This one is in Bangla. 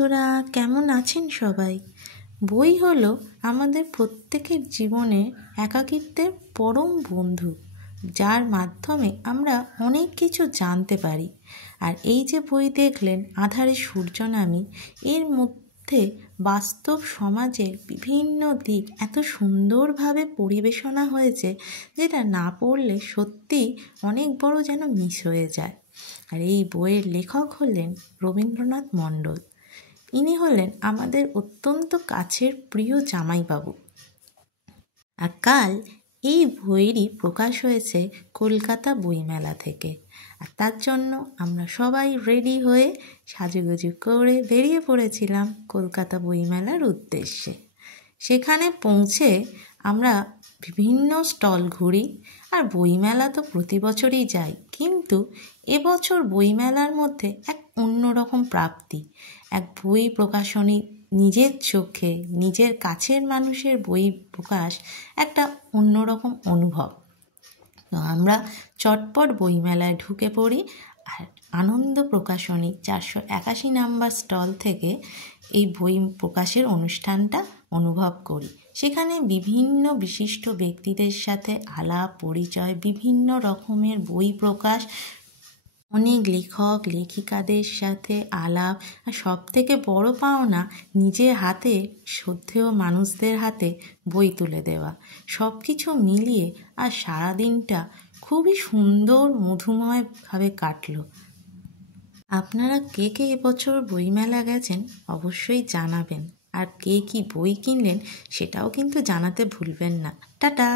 বন্ধুরা, কেমন আছেন সবাই? বই হলো আমাদের প্রত্যেকের জীবনে একাকিত্বের পরম বন্ধু, যার মাধ্যমে আমরা অনেক কিছু জানতে পারি। আর এই যে বই দেখলেন আঁধারে সূর্য নামি, এর মধ্যে বাস্তব সমাজের বিভিন্ন দিক এত সুন্দরভাবে পরিবেশনা হয়েছে, যেটা না পড়লে সত্যিই অনেক বড় যেন মিস হয়ে যায়। আর এই বইয়ের লেখক হলেন রবীন্দ্রনাথ মণ্ডল। ইনি হলেন আমাদের অত্যন্ত কাছের প্রিয় জামাইবাবু। আর কাল এই বইয়েরই প্রকাশ হয়েছে কলকাতা বইমেলা থেকে। আর তার জন্য আমরা সবাই রেডি হয়ে সাজুগুজু করে বেরিয়ে পড়েছিলাম কলকাতা বইমেলার উদ্দেশ্যে। সেখানে পৌঁছে আমরা বিভিন্ন স্টল ঘুরি। আর বইমেলা তো প্রতি বছরই যাই, কিন্তু এবছর বইমেলার মধ্যে এক অন্যরকম প্রাপ্তি, এক বই প্রকাশনী, নিজের চোখে নিজের কাছের মানুষের বই প্রকাশ, একটা অন্যরকম অনুভব। তো আমরা চটপট বইমেলায় ঢুকে পড়ি আর আনন্দ প্রকাশনী 481 নাম্বার স্টল থেকে এই বই প্রকাশের অনুষ্ঠানটা অনুভব করি। সেখানে বিভিন্ন বিশিষ্ট ব্যক্তিদের সাথে আলাপ পরিচয়, বিভিন্ন রকমের বই প্রকাশ, অনেক লেখক লেখিকাদের সাথে আলাপ, আর সব থেকে বড় পাওনা নিজের হাতে শ্রদ্ধেয় মানুষদের হাতে বই তুলে দেওয়া। সব কিছু মিলিয়ে আর সারাদিনটা খুবই সুন্দর মধুময়ভাবে কাটলো। আপনারা কে কে এবছর বইমেলা গেছেন অবশ্যই জানাবেন, আর কে কি বই কিনলেন সেটাও কিন্তু জানাতে ভুলবেন না। টাটা।